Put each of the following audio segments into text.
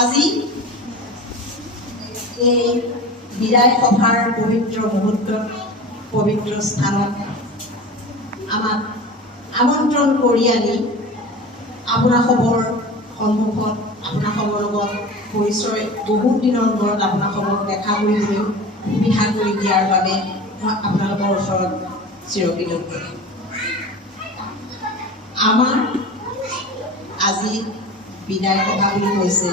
আজি এই বিদায় সভাৰ পবিত্ৰ মুহূৰ্তত পবিত্ৰ স্থানত আমাক আমন্ত্ৰণ কৰি আনি আপোনালোকৰ সন্মুখত আপোনালোকৰ লগত পৰিচয় বহুত দিনৰ মূৰত আপোনালোকক দেখা কৰিবলৈ সুবিধা কৰি দিয়াৰ বাবে মই আপোনালোকৰ ওচৰত চিৰকৃতজ্ঞ। আমাৰ আজি বিদায় সভা বুলি কৈছে,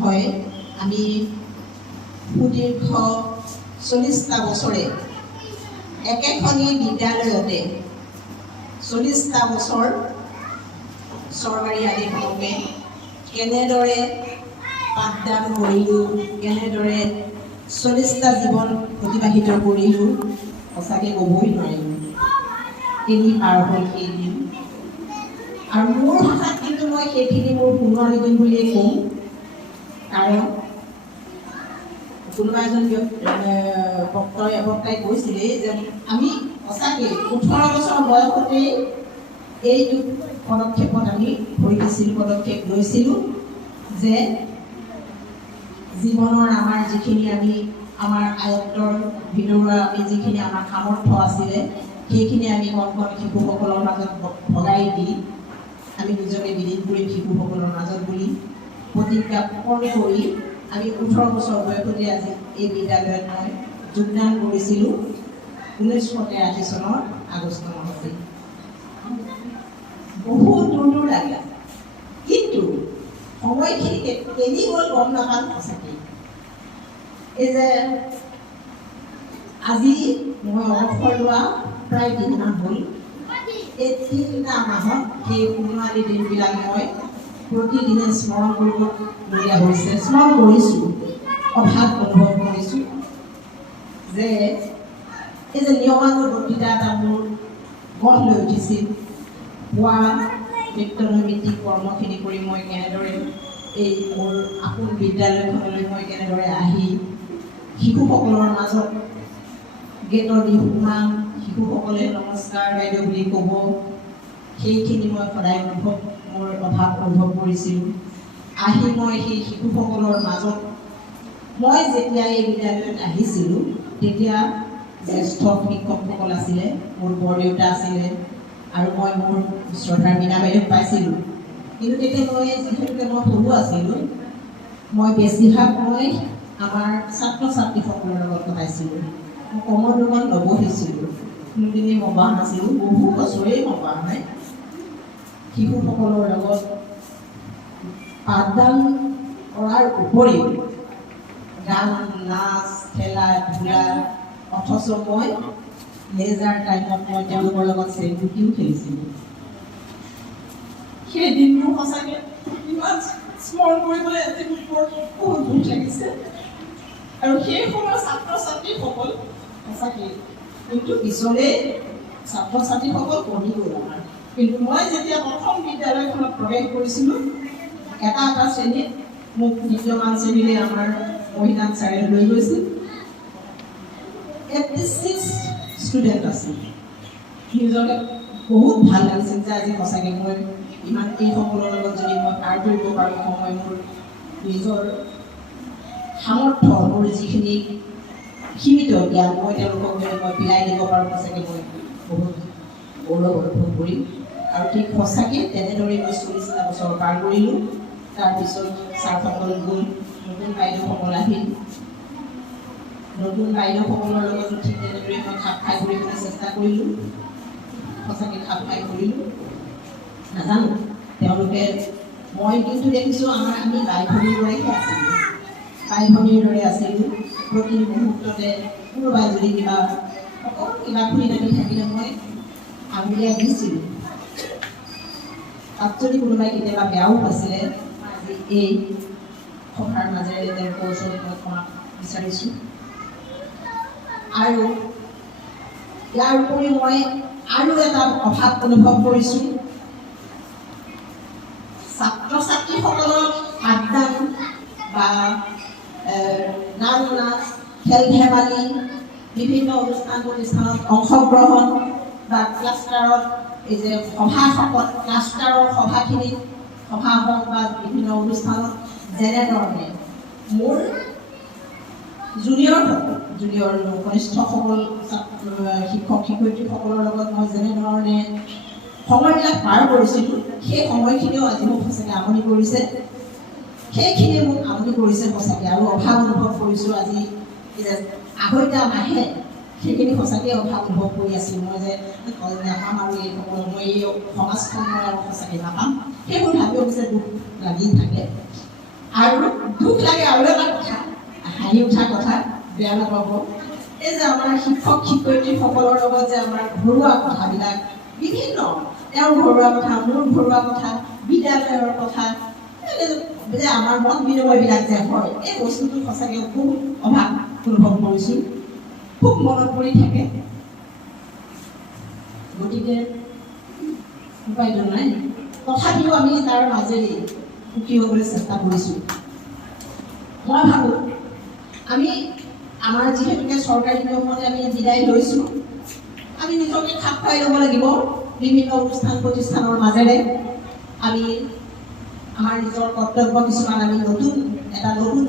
হয় আমি সুদীৰ্ঘ 40টা বছৰে একেখনি বিদ্যালয়তে 40টা বছৰ চৰকাৰী আদেশমতে কেনেদৰে পাঠদান কৰিলোঁ, কেনেদৰে 40টা জীৱন অতিবাহিত কৰিলোঁ, সঁচাকৈ ক'বই নোৱাৰিলোঁ। তিনি পাৰ হ'ল সেইদিন। আৰু মোৰ ভাষাত কিন্তু মই সেইখিনি মোৰ সোণোৱালী দিন বুলিয়ে কওঁ, কাৰণ কোনোবা এজন বক্তাই কৈছিলে যে আমি সঁচাকৈ 18 বছৰ বয়সতেই এইটো পদক্ষেপত আমি ভৰি দিছিলোঁ, পদক্ষেপ লৈছিলোঁ যে জীৱনৰ আমাৰ যিখিনি আমি আমাৰ আয়ত্তৰ ভিতৰুৱা আমি যিখিনি আমাৰ সামৰ্থ্য আছিলে সেইখিনি আমি কণ কণ শিশুসকলৰ মাজত ভগাই দি আমি নিজকে বিলীন কৰিম শিশুসকলৰ মাজত বুলি প্ৰতিজ্ঞা কৰি আমি 18 বছৰ বয়সতে আজি এই বিদ্যালয়ত মই যোগদান কৰিছিলোঁ 1983 চনৰ আগষ্ট মাহতে। বহুত দূৰ লাগিল, কিন্তু সময়খিনি কেনি গ'ল গম নাপালোঁ সঁচাকৈ। এই যে আজি মই অৱসৰ লোৱা প্ৰায় 3 মাহ হ'ল, এই 3টা মাহত সেই সোণোৱালী দিনবিলাক মই প্ৰতিদিনে স্মৰণ কৰিবলগীয়া হৈছে, স্মৰণ কৰিছোঁ, অভাৱ অনুভৱ কৰিছোঁ যে এই যে নিয়মানুৱৰ্তিতা এটা মোৰ গঢ় লৈ উঠিছিল। পুৱা নিত্যনৈমিত্তিক কৰ্মখিনি কৰি মই কেনেদৰে এই মোৰ আপোন বিদ্যালয়খনলৈ মই কেনেদৰে আহি শিশুসকলৰ মাজত গেটৰ দি সোমাম, শিশুসকলে নমস্কাৰ বাইদেউ বুলি ক'ব, সেইখিনি মই সদায় মোৰ অভাৱ অনুভৱ কৰিছিলোঁ। আহি মই সেই শিশুসকলৰ মাজত মই যেতিয়া এই বিদ্যালয়ত আহিছিলোঁ তেতিয়া জ্যেষ্ঠ শিক্ষকসকল আছিলে, মোৰ বৰদেউতা আছিলে আৰু মই মোৰ শ্ৰদ্ধাৰ মীনা বাইদেউক পাইছিলোঁ। কিন্তু তেতিয়া মই যিহেতুকে মই সৰু আছিলোঁ, মই বেছিভাগ মই আমাৰ ছাত্ৰ ছাত্ৰীসকলৰ লগত কটাইছিলোঁ। মই কমন ৰুমত নবহিছিলোঁ, কোনোদিনেই মবা নাছিলোঁ, বহু বছৰেই মবা নাই। শিশুসকলৰ লগত পাঠদান কৰাৰ উপৰিও গান নাচ খেলা ধূলা, অথচ মই লেজাৰ টাইমত মই তেওঁলোকৰ লগত চেলগুটিও খেলিছিলোঁ। সেই দিনবোৰ সঁচাকৈ ইমান স্মৰণ কৰিবলৈ আজি মোৰ বহুত দুখ লাগিছে। আৰু সেই সময়ৰ ছাত্ৰ ছাত্ৰীসকল সঁচাকৈ কিন্তু পিছলৈ ছাত্ৰ ছাত্ৰীসকল পঢ়ি গ'ল আমাৰ, কিন্তু মই যেতিয়া প্ৰথম বিদ্যালয়খনত প্ৰৱেশ কৰিছিলোঁ এটা শ্ৰেণীত মোক দ্বিতীয়মান শ্ৰেণীলৈ আমাৰ মহিলা ছাৰে লৈ গৈছিল। 86 ষ্টুডেণ্ট আছিল। নিজকে বহুত ভাল লাগিছিল যে আজি সঁচাকৈ মই ইমান এইসকলৰ লগত যদি মই পাৰ কৰিব পাৰোঁ সময়, মোৰ নিজৰ সামৰ্থ্য, মোৰ যিখিনি সীমিত জ্ঞান মই তেওঁলোকক যদি মই বিলাই দিব পাৰোঁ, সঁচাকৈ মই বহুত গৌৰৱ অনুভৱ কৰিম। আৰু ঠিক সঁচাকৈ তেনেদৰেই মই 40টা বছৰ পাৰ কৰিলোঁ। তাৰপিছত ছাৰসকল গ'ল, নতুন বাইদেউসকল আহিল, নতুন বাইদেউসকলৰ লগতো ঠিক তেনেদৰে মই খাপ খাই কৰিবলৈ চেষ্টা কৰিলোঁ, সঁচাকৈ খাপ খাই কৰিলোঁ। নাজানো তেওঁলোকে, মই কিন্তু দেখিছোঁ আমি বাই ভনীৰ দৰেহে আছিলোঁ, বাই ভনীৰ দৰে আছিলোঁ। প্ৰতি মুহূৰ্ততে কোনোবাই যদি কিবা খুলি নামি থাকিলে মই আঙুলিয়াই দিছিলোঁ। তাত যদি কোনোবাই কেতিয়াবা বেয়াও পাইছিলে, আজি এই সভাৰ মাজেৰে তেওঁলোকৰ ওচৰত মই ক্ষমা বিচাৰিছোঁ। আৰু ইয়াৰ উপৰি মই আৰু এটা অভাৱ অনুভৱ কৰিছোঁ। ছাত্ৰ ছাত্ৰীসকলৰ পাঠদান বা গান নাচ খেল ধেমালি বিভিন্ন অনুষ্ঠান প্ৰতিষ্ঠানত অংশগ্ৰহণ বা ক্লাষ্টাৰত এই যে সভাসকল ক্লাষ্টাৰৰ সভাখিনিত সভা হওক বা বিভিন্ন অনুষ্ঠানত যেনেধৰণে মোৰ জুনিয়ৰ কনিষ্ঠসকল শিক্ষক শিক্ষয়িত্ৰীসকলৰ লগত মই যেনেধৰণে সময়বিলাক পাৰ কৰিছিলোঁ সেই সময়খিনিও আজি মোক সঁচাকৈ আমনি কৰিছে সেইখিনিয়ে মোক আমনি কৰিছে সঁচাকৈ আৰু অভাৱ অনুভৱ কৰিছোঁ আজি আঢ়ৈটা মাহে সেইখিনি সঁচাকৈ অভাৱ অনুভৱ কৰি আছোঁ মই যে নাপাম আৰু এইসকল মই এই সমাজখন মই আৰু সঁচাকৈ নাপাম সেইবোৰ ভাবি অৱশ্যে দুখ লাগি থাকে আৰু দুখ লাগে আৰু এটা কথা হাঁহি উঠা কথা বেয়া নাপাব এই যে আমাৰ শিক্ষক শিক্ষয়িত্ৰীসকলৰ লগত যে আমাৰ ঘৰুৱা কথাবিলাক বিভিন্ন তেওঁৰ ঘৰুৱা কথা মোৰ ঘৰুৱা কথা বিদ্যালয়ৰ কথা যে আমাৰ মত বিনিময়বিলাক যে হয় এই বস্তুটো সঁচাকৈ খুব অভাৱ অনুভৱ কৰিছোঁ খুব মনত পৰি থাকে গতিকে উপায়টো নাই তথাপিও আমি তাৰ মাজেৰে সুখী হ'বলৈ চেষ্টা কৰিছোঁ মই ভাবোঁ আমি আমাৰ যিহেতুকে চৰকাৰী নিয়মতে আমি বিদায় লৈছোঁ আমি নিজকে খাপ খুৱাই ল'ব লাগিব বিভিন্ন অনুষ্ঠান প্ৰতিষ্ঠানৰ মাজেৰে আমি আমাৰ নিজৰ কৰ্তব্য কিছুমান আমি নতুন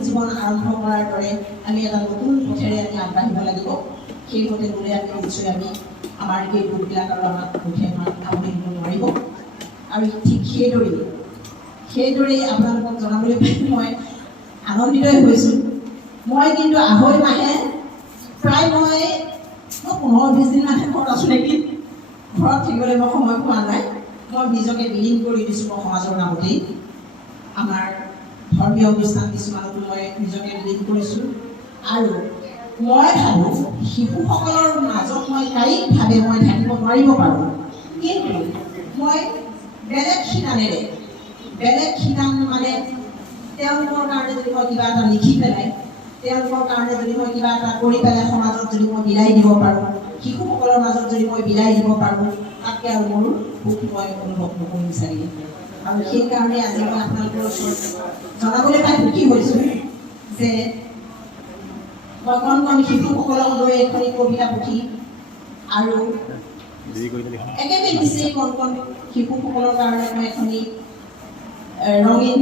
জীৱন আৰম্ভ কৰাৰ দৰে আমি এটা নতুন পথেৰে আমি আগবাঢ়িব লাগিব সেইমতে গ'লে আমি নিশ্চয় আমি আমাৰ এই দুখবিলাক আৰু আমাক মুখে আৱৰি দিব নোৱাৰিব আৰু ঠিক সেইদৰেই আপোনালোকক জনাবলৈ পাই মই আনন্দিতই হৈছোঁ মই কিন্তু আঢ়ৈ মাহে প্ৰায় মই 15-20 দিনমানহে ঘৰত আছোঁ নেকি ঘৰত থাকিবলৈ মই সময় পোৱা নাই মই নিজকে বিলীন কৰি দিছোঁ মই সমাজৰ নামতেই আমাৰ ধৰ্মীয় অনুষ্ঠান কিছুমানতো মই নিজকে বিলীন কৰিছোঁ আৰু মই ভাবোঁ শিশুসকলৰ মাজত মই কায়িকভাৱে মই থাকিব নোৱাৰিব পাৰোঁ কিন্তু মই বেলেগ শিতান মানে তেওঁলোকৰ কাৰণে যদি মই কিবা এটা লিখি পেলাই তেওঁলোকৰ কাৰণে যদি মই কিবা এটা কৰি পেলাই সমাজত যদি মই বিলাই দিব পাৰোঁ শিশুসকলৰ মাজত যদি মই বিলাই দিব পাৰোঁ তাতকৈ আৰু মোৰ সুখ মই অনুভৱ নকৰিম চাগে আৰু সেইকাৰণে আজি মই আপোনালোকৰ ওচৰত জনাবলৈ পাই সুখী হৈছোঁ যে মই কণ শিশুসকলক লৈ এখনি কবিতা পুথি আৰু একেবাৰে নিচেই কণ শিশুসকলৰ কাৰণে মই এখনি ৰঙীন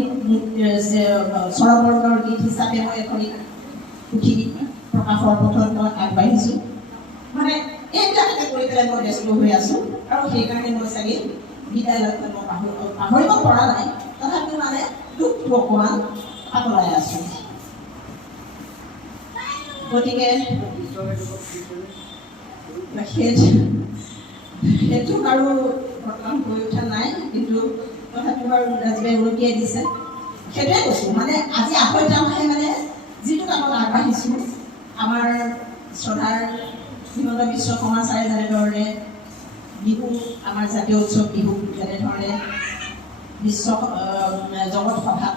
স্বৰবৰ্ণৰ গীত হিচাপে মই এখনি পুথি প্ৰকাশৰ পথত মই আগবাঢ়িছোঁ মানে এইবিলাকে কৰি পেলাই মই ব্যস্ত হৈ আছোঁ আৰু সেইকাৰণে মই চাগে বিদ্যালয়খন মই পাহৰিব পৰা নাই তথাপিও মানে দুখটো অকণমান পাতলাই আছোঁ গতিকে সেইটো বাৰু বৰ্তমান হৈ উঠা নাই কিন্তু তথাপিও বাৰু ৰাজীৱে উলটিয়াই দিছে সেইটোৱে কৈছোঁ মানে আজি আঢ়ৈটা মাহে মানে যিটো কামত আগবাঢ়িছোঁ আমাৰ শ্ৰদ্ধাৰ হিমন্ত বিশ্ব শৰ্মা ছাৰে যেনেধৰণে বিহু আমাৰ জাতীয় উৎসৱ বিহু যেনেধৰণে জগত সভাত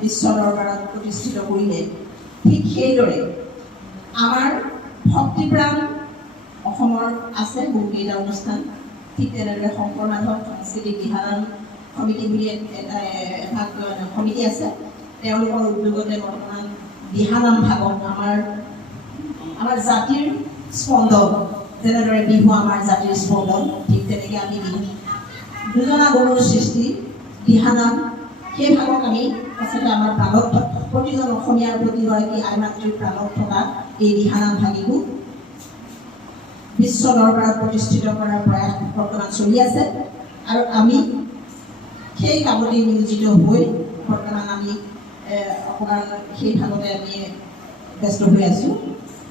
বিশ্ব দৰবাৰত প্ৰতিষ্ঠিত কৰিলে ঠিক সেইদৰে আমাৰ ভক্তিপ্ৰাণ অসমৰ আছে বহুকেইটা অনুষ্ঠান ঠিক তেনেদৰে শংকৰ মাধৱ সাংস্কৃতিক দিহানাম সমিতি বুলি এটা সমিতি আছে তেওঁলোকৰ উদ্যোগতে বৰ্তমান দিহানাম ভাগক আমাৰ জাতিৰ স্পন্দন যেনেদৰে বিহু আমাৰ জাতিৰ স্পন্দন ঠিক তেনেকৈ আমি দুজনা গৰুৰ সৃষ্টি দিহানাম সেই ভাগক আমি আচলতে আমাৰ প্ৰাণত প্ৰতিজন অসমীয়াৰ প্ৰতিগৰাকী আই মাতৃৰ প্ৰাণত থকা এই দিহানাম ভাগিকো বিশ্ব দৰবাৰত প্ৰতিষ্ঠিত কৰাৰ প্ৰয়াস বৰ্তমান চলি আছে আৰু আমি সেই কামতে নিয়োজিত হৈ বৰ্তমান আমি অকণমান সেই ভাগতে আমি ব্যস্ত হৈ আছোঁ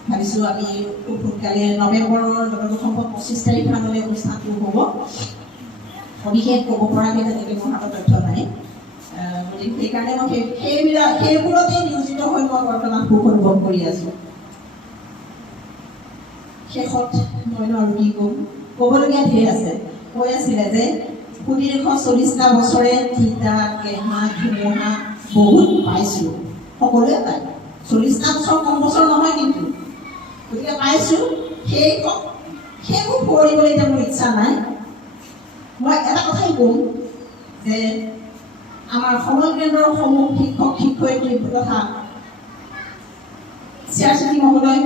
ভাবিছোঁ আমি খুব সোনকালে নৱেম্বৰৰ যতদূৰ সম্ভৱ 25 তাৰিখ মানলৈ অনুষ্ঠানটো হ'ব সবিশেষ ক'ব পৰাকৈ তেনেকৈ মোৰ হাতত তথ্য নাই গতিকে সেইকাৰণে মই সেইবোৰতেই নিয়োজিত হৈ মই বৰ্তমান সুখ অনুভৱ কৰি আছোঁ শেষত মইনো আৰু কি ক'বলগীয়া ঢেৰ আছে কৈ আছিলে যে 140টা বছৰে তিতা কেঁহা ধুমুহা বহুত পাইছোঁ সকলোৱে পায় 40টা বছৰ কম বছৰ নহয় কিন্তু গতিকে পাইছোঁ সেইবোৰ কৰিবলৈ এতিয়া মোৰ ইচ্ছা নাই মই এটা কথাই ক'ম যে আমাৰ সমল কেন্দ্ৰৰ সমূহ শিক্ষক শিক্ষয়িত্ৰী তথা চিয়াৰচিটি মহোদয়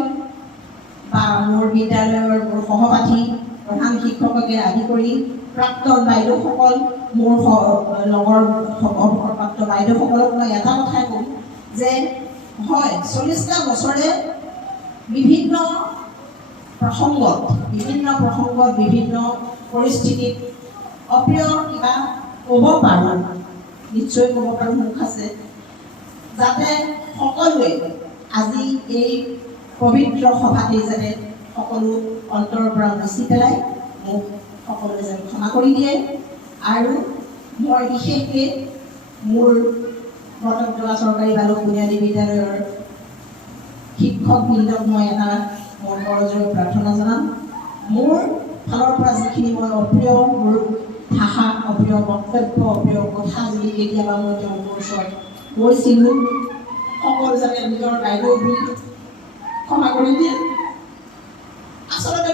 বা মোৰ বিদ্যালয়ৰ মোৰ সহপাঠী প্ৰধান শিক্ষককে আদি কৰি প্ৰাক্তন বাইদেউসকল মোৰ লগৰ অৱসৰপ্ৰাপ্ত বাইদেউসকলক মই এটা কথাই ক'ম যে হয় 40টা বছৰে বিভিন্ন প্ৰসংগত বিভিন্ন পৰিস্থিতিত অপ্ৰিয় কিবা ক'ব পাৰোঁ, নিশ্চয় ক'ব পাৰোঁ, মুখ আছে, যাতে সকলোৱে আজি এই পবিত্ৰ সভাতেই যাতে সকলো অন্তৰৰ পৰা মুচি পেলাই মোক সকলোৱে যেন ক্ষমা কৰি দিয়ে। আৰু মই বিশেষকৈ মোৰ বটাদ্ৰৱা চৰকাৰী বালক বুনিয়াদী বিদ্যালয়ৰ শিক্ষকবৃন্দক মই এটা মোৰ কৰজোৰে প্ৰাৰ্থনা জনাম। মোৰ ফালৰ পৰা যিখিনি মই অপ্ৰিয় মোৰ ভাষা, অপ্ৰিয় বক্তব্য, অপ্ৰিয় কথা যদি কেতিয়াবা মই তেওঁলোকৰ ওচৰত কৈছিলোঁ, সকলো যাতে নিজৰ বাইদেউ বুলি ক্ষমা কৰি দিয়ে। আচলতে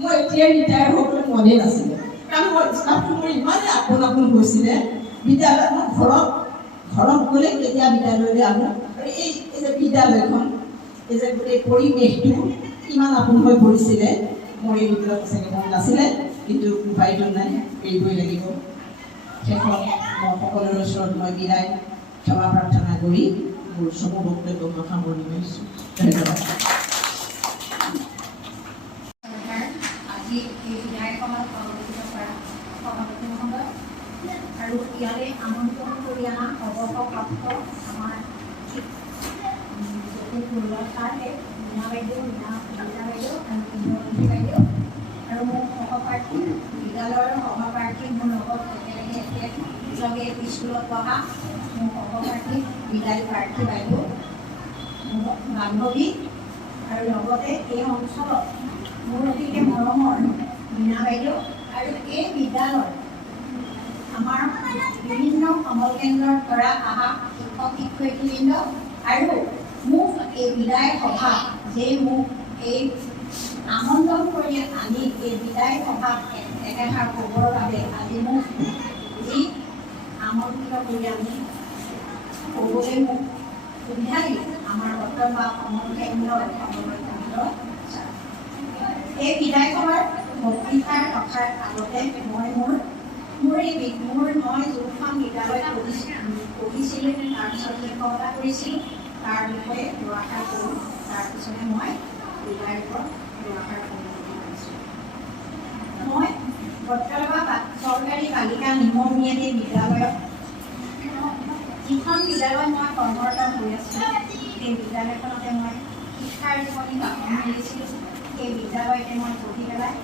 মই এতিয়া ৰিটায়াৰ হ'বলৈ মনেই নাছিলে, কাৰণ মই ষ্টাফটো মোৰ ইমানেই আপোন হৈছিলে। বিদ্যালয় মই ঘৰত গ'লে কেতিয়া বিদ্যালয়লৈ আহোঁ, এই যে বিদ্যালয়খন, এই যে গোটেই পৰিৱেশটো ইমান আপোন হৈ পৰিছিলে, মোৰ এই বিদ্যালয় সঁচাকৈ মন নাছিলে, কিন্তু উপায়টো নাই, এৰিবই লাগিব। শেষত মই সকলোৰে ওচৰত মই বিদায় ক্ষমা প্ৰাৰ্থনা কৰি মোৰ চমু বক্তব্য মই সামৰণি মাৰিছোঁ। ধন্যবাদ। আজি এই বিধায়কসভাত অনুষ্ঠিত কৰা সভাপতি মহোদয় আৰু ইয়াৰে আমন্ত্ৰণ কৰি অনা অৱসৰপ্ৰাপ্ত আমাৰ ছাৰে, মীনা বাইদেউ আৰু ইন্দ্ৰমণি বাইদেউ আৰু মোৰ সহপাঠী, বিদ্যালয়ৰ সহপাঠী, মোৰ লগত একেলগে একেলগে স্কুলত পঢ়া মোৰ সহপাঠী বিদায়ী প্ৰাৰ্থী বাইদেউ, মোৰ বান্ধৱী আৰু লগতে এই অঞ্চলত মোৰ অতিকে মৰমৰ মীনা বাইদেউ আৰু এই বিদ্যালয় আমাৰ বিভিন্ন সমল কেন্দ্ৰৰ পৰা অহা শিক্ষক শিক্ষয়িত্ৰীবৃন্দ আৰু মোক এই বিদায় সভা যে মোক এই আমন্ত্ৰণ কৰি আনি এই বিদায় সভাত একেষাৰ ক'বৰ বাবে আজি মোক যি আমন্ত্ৰিত কৰি আনি ক'বলৈ মোক সুবিধা দিলে আমাৰ বটাদ্ৰৱা সমল কেন্দ্ৰৰ এই বিদায় সভাৰ বক্তৃতা ৰখাৰ আগতে মই যোনখন বিদ্যালয়ত পঢ়িছিলোঁ, তাৰপিছত শিক্ষকতা কৰিছিলোঁ, তাৰ বিষয়ে দুআষাৰ কৰোঁ, তাৰপিছতে মই বিদায়ৰ দুআষাৰ কৰিছোঁ। মই বটাদ্ৰৱা চৰকাৰী বালিকা নিম্ন বুনিয়াদী বিদ্যালয়ত যিখন বিদ্যালয়ত মই কৰ্মৰত হৈ আছোঁ, সেই বিদ্যালয়খনতে মই শিক্ষাৰ জীৱনী আৰম্ভ কৰিছিলোঁ। এই বিদ্যালয়তে মই পঢ়ি পেলাই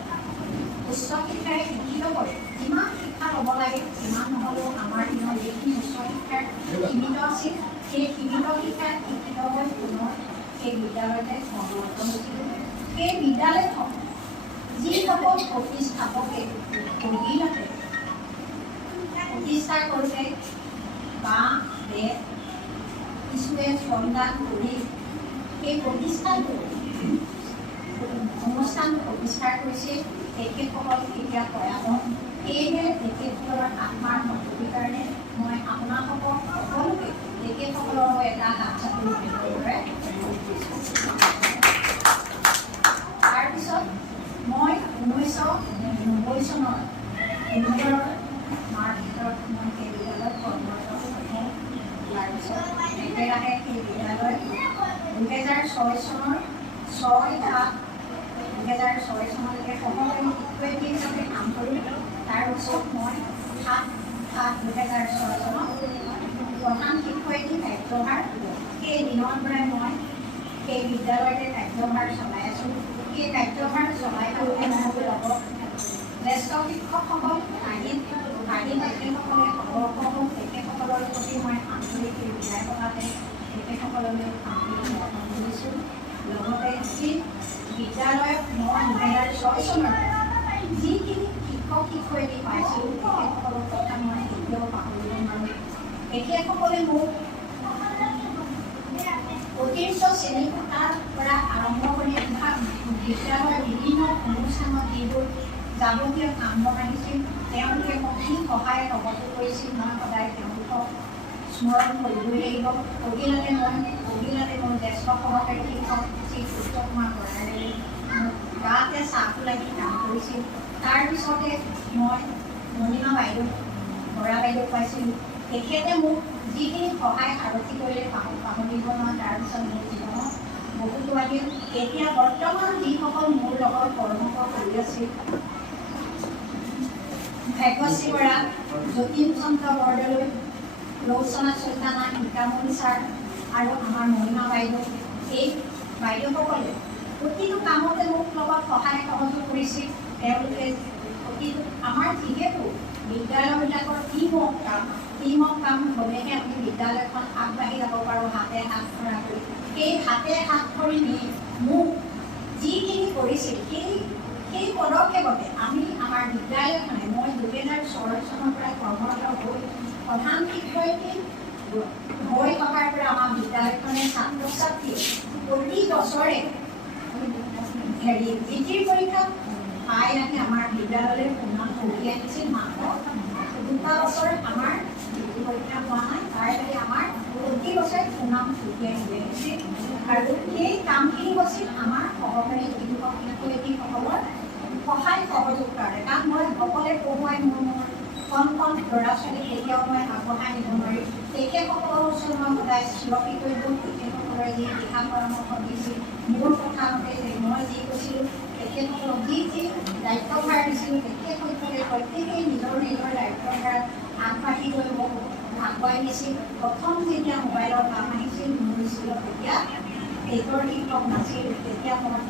উচ্চ শিক্ষাৰে শিক্ষিত কৰি যিমান শিক্ষা ল'ব লাগে সিমান নহ'লেও আমাৰ দিনত যিখিনি উচ্চ শিক্ষাৰ সীমিত আছিল, সেই সীমিত শিক্ষাত শিক্ষিত হৈ পুনৰ সেই বিদ্যালয়তে কৰ্মৰত হৈছিলোঁ। সেই বিদ্যালয়খন যিসকল প্ৰতিষ্ঠাপকে অবিহতে প্ৰতিষ্ঠা কৰোঁতে বাঁহ বেত কিছুৱে শ্ৰমদান কৰি সেই অনুষ্ঠানটো প্ৰতিষ্ঠা কৰিছে, তেখেতসকল এতিয়া প্ৰয়াত। সেয়েহে তেখেতসকলৰ আত্মাৰ সন্ততিৰ কাৰণে মই আপোনালোকক সকলোকে তেখেতসকলৰ এটা হাত চাপৰি ব্যৱহাৰ তাৰপিছত মই 1990 চনৰ মাৰ ভিতৰত মই সেই বিদ্যালয়ত কৰ্মৰত হওঁ। ইয়াৰ পিছত একেৰাহে সেই বিদ্যালয় 2006 চনৰ 2006 চনলৈকে সহকাৰী শিক্ষয়িত্ৰী হিচাপে কাম কৰিলোঁ। তাৰপিছত মই 2006 চনত প্ৰধান শিক্ষয়িত্ৰী কাৰ্যভাৰ সেই দিনৰ পৰাই মই সেই বিদ্যালয়তে কাৰ্যভাৰ চলাই আছোঁ। সেই কাৰ্যভাৰ চলাই থাকোঁতে মোৰ লগত জ্যেষ্ঠ শিক্ষকসকল আহি তেখেতসকলে অৱসৰ হ'ল। তেখেতসকলৰ প্ৰতি মই আন্তৰিক এই বিদায় সভাতে তেখেতসকললৈ আন্তৰিক জ্ঞাপন কৰিছোঁ। লগতে এই বিদ্যালয়ত মই 2006 চনৰ যিখিনি শিক্ষক শিক্ষয়িত্ৰী পাইছিলোঁ, তেখেতসকলৰ কথা মই কেতিয়াও পাহৰিব নোৱাৰোঁ। তেখেতসকলে মোক অতিৰিক্ত শ্ৰেণী কোঠাৰ পৰা আৰম্ভ কৰি বিদ্যালয়ৰ বিভিন্ন অনুষ্ঠানত যিবোৰ যাৱতীয় কাম বনাইছিল, তেওঁলোকে মোক কি সহায় সহযোগ কৰিছিল, মই সদায় তেওঁলোকক স্মৰণ কৰিবই লাগিব। অবিহনে মোৰ জ্যেষ্ঠ সহকাৰী শিক্ষক শ্ৰী সূৰ্য কুমাৰ বৰাৰে মোক গাতে চাহটো লাগি কাম কৰিছিল। তাৰপিছতে মই মণিমা বাইদেউ বৰা বাইদেউ পাইছিলোঁ। তেখেতে মোক যিখিনি সহায় সাৰথি কৰিলে পাহৰিব নোৱাৰোঁ। তাৰপিছত মোৰ জীৱনত বহুতো আহিল। এতিয়া বৰ্তমান যিসকল মোৰ লগত কৰ্মৰত কৰি আছিল, ভাগ্যশ্ৰী বৰা, যতীন চন্দ্ৰ বৰদলৈ, ৰৌচনা চৈতানা, গীতামণি ছাৰ আৰু আমাৰ মহিমা বাইদেউ, এই বাইদেউসকলে প্ৰতিটো কামতে মোক লগত সহায় সহযোগ কৰিছিল। তেওঁলোকে প্ৰতিটো আমাৰ যিহেতু বিদ্যালয়বিলাকৰ টিমক কাম হ'লেহে আমি বিদ্যালয়খন আগবাঢ়ি যাব পাৰোঁ হাতে হাত ধৰা কৰি। সেই হাতে হাত ধৰি নি মোক যিখিনি কৰিছিল সেই পদক্ষেপতে আমি আমাৰ বিদ্যালয়খনে মই 2006 চনৰ পৰা কৰ্মৰত হৈ প্ৰধান শিক্ষয়িত্ৰী হৈ থকাৰ পৰা আমাৰ বিদ্যালয়খনে ছাত্ৰ ছাত্ৰীয়ে প্ৰতি বছৰে বৃত্তিৰ পৰীক্ষা পাই আহি আমাৰ বিদ্যালয়লৈ সুনাম কঢ়িয়াই আনিছিল। মাত্ৰ 2টা বছৰ আমাৰ বৃত্তি পৰীক্ষা পোৱা নাই, তাৰ বাহিৰে আমাৰ প্ৰতি বছৰে সুনাম কঢ়িয়াই লৈ আহিছিল। আৰু সেই কামখিনি হৈছিল আমাৰ সহকাৰী শিক্ষক শিক্ষয়িত্ৰীসকলৰ সহায় সহযোগ কাৰণে। কাৰণ মই অকলে পঢ়ুৱাই মোৰ কণ ল'ৰা ছোৱালীক কেতিয়াও মই আগবঢ়াই নিব নোৱাৰিম। তেখেতসকলৰ ওচৰত মই সদায় চিৰকৃতজ্ঞ। তেখেতসকলে যি দিহা পৰামৰ্শ দিছিল, মোৰ কথা মতে মই যি কৈছিলোঁ, তেখেতসকলক যি দায়িত্বভাৰ দিছিলোঁ, তেখেতসকলে প্ৰত্যেকেই নিজৰ দায়িত্বভাৰ আগবাঢ়ি গৈ মোক আগুৱাই নিছিল। প্ৰথম যেতিয়া মোবাইলৰ কাম আহিছিল মোৰ স্কুলত, তেতিয়া এইটোৰ শিক্ষক নাছিল। তেতিয়া মই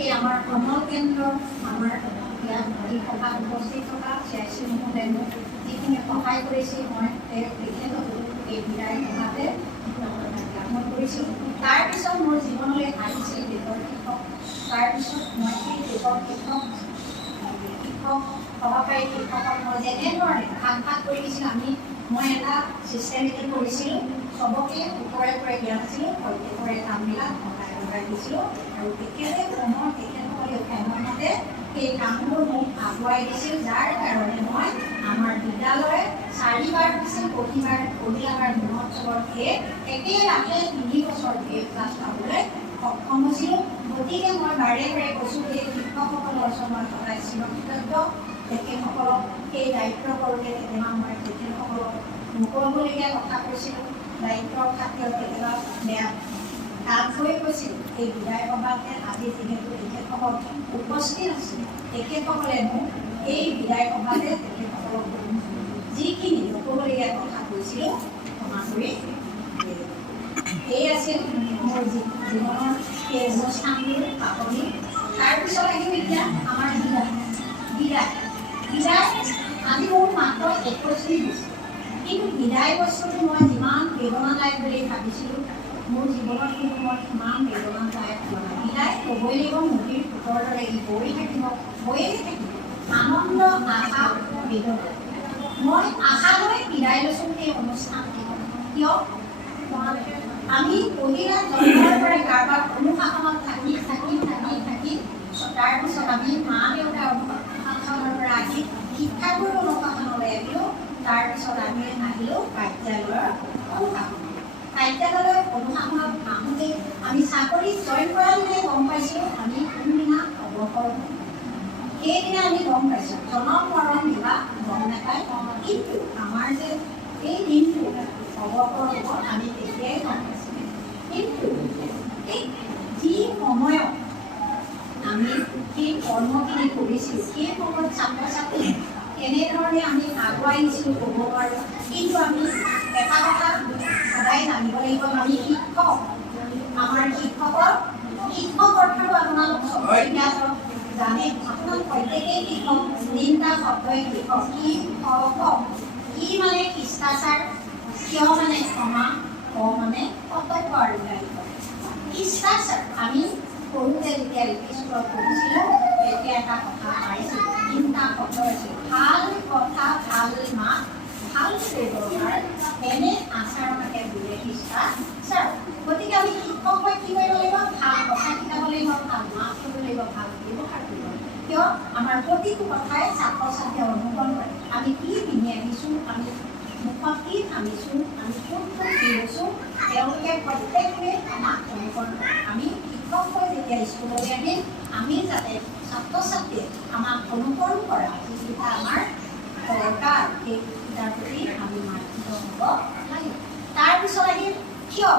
এই আমাৰ সমল কেন্দ্ৰৰ আমাৰ ইয়াত যি সভাত উপস্থিত থকা CIC মহোদয়ে মোক যিখিনি সহায় কৰিছিল, মই তেখেতকো এই বিদায় সভাতে জ্ঞাপন কৰিছিলোঁ। তাৰপিছত মোৰ জীৱনলৈ আহিছিল দেশৰ শিক্ষক। তাৰপিছত মই সেই দেশৰ শিক্ষক সহকাৰী শিক্ষকক মই যেনেধৰণে ভাগ কৰি দিছিলোঁ, মই এটা ছিষ্টেমেটিক কৰিছিলোঁ। চবকে ওপৰে দিয়া নাছিলোঁ, প্ৰত্যেকৰে কামবিলাক সহায় দিছিলোঁ। আৰু তেখেতসকলে সময়মতে সেই কামবোৰ মোক আগুৱাই দিছিল, যাৰ কাৰণে মই আমাৰ বিদ্যালয়ে 4বাৰ দিছিল পহিলাবাৰ মহোৎসৱৰ একেৰাহে 3 বছৰ ক্লাছ পাবলৈ সক্ষম হৈছিলোঁ। গতিকে মই বাৰে কৈছোঁ যে শিক্ষকসকলৰ ওচৰত মই সদায় চিৰকৃতজ্ঞ। তেখেতসকলক সেই দায়িত্ব কৰোঁতে কেতিয়াবা মই তেখেতসকলক নকৰিবলগীয়া কথা কৈছিলোঁ, দায়িত্বৰ খাতিৰত কেতিয়াবা বেয়া তাত হৈ গৈছিল। এই বিদায় সভাতে আজি যিহেতু তেখেতসকল উপস্থিত আছিল, তেখেতসকলে মোক এই বিদায় সভাতে তেখেতসকলক যিখিনি নকৰিবলগীয়া কথা কৈছিলোঁ ক্ষমা কৰি এই আছিল মোৰ জীৱনৰ সেই অনুষ্ঠানটোৰ পাতনি। তাৰপিছত আহিম এতিয়া আমাৰ বিদায়। আজি মোৰ মাত্ৰ 21 দিন হৈছে, কিন্তু বিদায় বস্তুটো মই যিমান বেদনাদায়ক বুলি ভাবিছিলোঁ, মোৰ জীৱনত কিন্তু মই সিমান বেদনাদায়ক হোৱা নাই। বিদায় ক'বই লাগিব, নদীৰ সোঁতৰ দৰে ই বৈ থাকিব, হৈয়ে থাকিব। আনন্দ, আশা, বেদনা। মই আশা লৈ বিদায় লৈছোঁ সেই অনুষ্ঠানটি। কিয়? আমি পহিলা জন্মৰ পৰা কাৰোবাৰ অনুশাসনত থাকি তাৰপিছত আমি মা দেউতাৰ অনুশাসনৰ পৰা আহি শিক্ষাগুৰুৰ অনুশাসনলৈ আহিলোঁ। তাৰপিছত আমি আহিলোঁ কাৰ্যালয়ৰ অনুশাসন। কাৰ্যালয়ৰ অনুশাসনত আহোঁতে আমি চাকৰিত জইন কৰা দিনাই গম পাইছোঁ আমি কোনদিনা অৱসৰ হ'ম। সেইদিনা আমি গম পাইছোঁ জনম মৰণ দিবা গম নাপায়, কিন্তু আমাৰ যে এই দিনটো অৱসৰ হ'ব আমি তেতিয়াই গম পাইছোঁ। কিন্তু যি সময়ত আমি সেই কৰ্মখিনি কৰিছিলোঁ, সেই সময়ত ছাত্ৰ ছাত্ৰী কেনেধৰণে আমি আগুৱাই নিছিলোঁ ক'ব নোৱাৰোঁ। কিন্তু আমি এটা কথা সদায় জানিব লাগিব, আমি শিক্ষক। আমাৰ শিক্ষক অৰ্থটো আপোনালোক চবেই জানে, আপোনালোক প্ৰত্যেকেই শিক্ষক। 3টা শব্দই শিক্ষক। কি মানে শিষ্টাচাৰ, কিয় মানে ক্ষমা, মানে কৰ্তব্য আৰু দায়িত্ব। শিষ্টাচাৰ আমি সৰুতে যেতিয়া স্কুলত পঢ়িছিলোঁ তেতিয়া এটা কথা পাইছিলোঁ, 3টা শব্দ আছিল। ভাল কথা, ভাল মাত, ভাল ব্যৱহাৰ, এনে আচৰণকে বুলে শিষ্টাচাৰ। গতিকে আমি শিক্ষক হৈ কি কৰিব লাগিব? ভাল কথা শিকাব লাগিব, ভাল মাত কৰিব লাগিব, ভাল ব্যৱহাৰ কৰিব লাগিব। কিয়? আমাৰ প্ৰতিটো কথাই ছাত্ৰ ছাত্ৰীয়ে অনুকৰণ কৰে। আমি কি পিন্ধি আহিছোঁ, আমি মুখত কি ভাবিছোঁ, আমি ক'ত কি লৈছোঁ, তেওঁলোকে প্ৰত্যেকটোৱে আমাক অনুকৰণ কৰে। আমি শিক্ষক হৈ যেতিয়া স্কুললৈ আহিম, আমি যাতে ছাত্ৰ ছাত্ৰীয়ে আমাক অনুকৰণ কৰা যিকেইটা আমাৰ দৰকাৰ, সেইকেইটা তাৰ প্ৰতি আমি মাৰ্জিত হ'ব লাগিব। তাৰপিছত আহিল কিয়